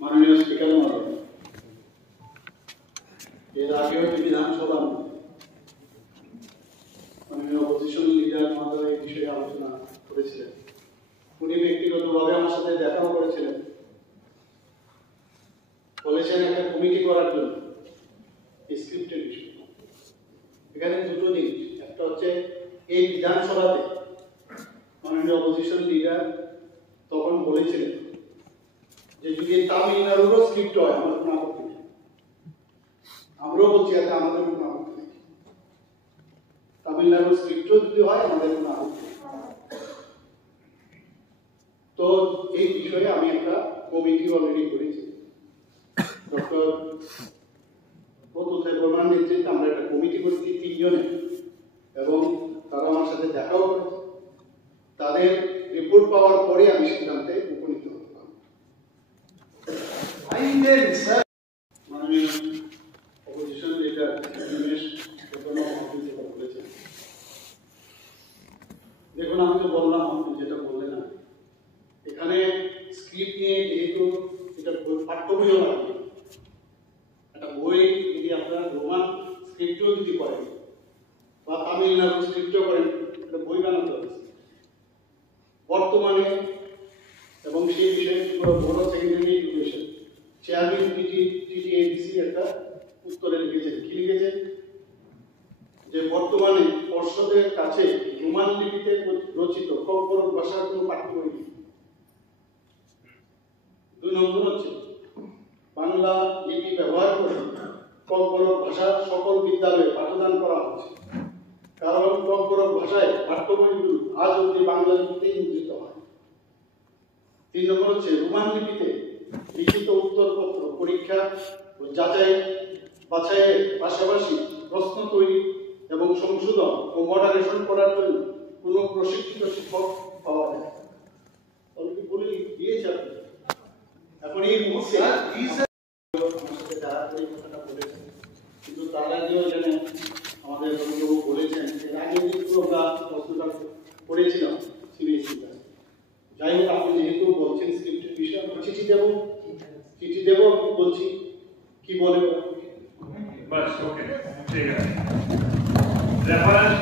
माननीय स्पीकर महोदय, এর আগেও বিধানসভা মাননীয় অপোজিশন লিডার মহোদয় এই বিষয়ে আলোচনা করেছিলেন। উনি ব্যক্তিগতভাবে আমার সাথে দেখাও করেছিলেন, বলেছেন একটা কমিটি করার জন্য স্ক্রিপ্টের বিষয়। এখানে দুটো জিনিস, একটা হচ্ছে এই বিধানসভাতে মাননীয় অপোজিশন লিডার তখন বলেছিলেন যে যদি তামিলনাড়ুরও স্ক্রিপ্ট হয় আমার কোনো আপত্তি নেই। আমরাও বলছি আছে আমাদের কোনো আপত্তি নেই, তামিলনাড়ুর স্ক্রিপ্টও যদি হয় আমাদের কোনো আপত্তি নেই। তো এই বিষয়ে আমি একটা কমিটি অলরেডি করেছি, ডক্টর প্রতুল বর্মার নেতৃত্বে আমরা একটা কমিটি করেছি 3 জনে, এবং তারা আমার সাথে দেখাও করেছে। তাদের রিপোর্ট পাওয়ার পরে আমি সিদ্ধান্তে উপনীত হলাম। মাননীয় অপোজিশন লিডার বলেছেন, দেখুন আমি তো বললাম আপনি যেটা বললেন না, এখানে স্ক্রিপ্ট নিয়ে যেহেতু এটা পাঠ্য বইও লাগবে, একটা বই যদি আপনারা রোমান স্ক্রিপ্টও যদি করেন বা তামিলনাড়ু স্ক্রিপ্টও করেন, একটা বই বানাতে হবে বর্তমানে। এবং সেই বিষয়ে board of secondary education chairman TTADC একটা উত্তরে লিখেছেন। কি লিখেছেন? যে বর্তমানে পর্ষদের কাছে রোমান লিপিতে রচিত ককবরক ভাষার কোনো পাঠ্য বই নেই। 2 নম্বর হচ্ছে বাংলা লিপি ব্যবহার করে ককবরক ভাষা সকল বিদ্যালয়ে পাঠদান করা হচ্ছে, কারণ ককবরক ভাষায় পাঠ্য বইগুলো আজ অবধি বাংলা লিপিতেই মুদ্রিত হয়। 3 নম্বর হচ্ছে রোমান লিপিতে লিখিত উত্তরপত্র পরীক্ষা ও যাচাই বাছাইয়ের পাশাপাশি প্রশ্ন তৈরি এবং সংশোধন ও মডারেশন করার জন্য কোনো প্রশিক্ষিত শিক্ষক পাওয়া যায় না। অলরেডি বলে দিয়েছে আপনি। এখন এই মুহূর্তে আমার সাথে যারা এই কথাটা বলেছেন, কিন্তু তার আগেও যেন আমাদের বন্ধু বলেছেন, এর আগে আমরা প্রশ্নটা করেছিলাম সিবিএসই। যাই হোক, আপনি যেহেতু বলছেন স্ক্রিপ্টের বিষয়ে আমরা চিঠি দেবো বলছি, কি বলে বাস ওকে ঠিক আছে। রেফারেন্স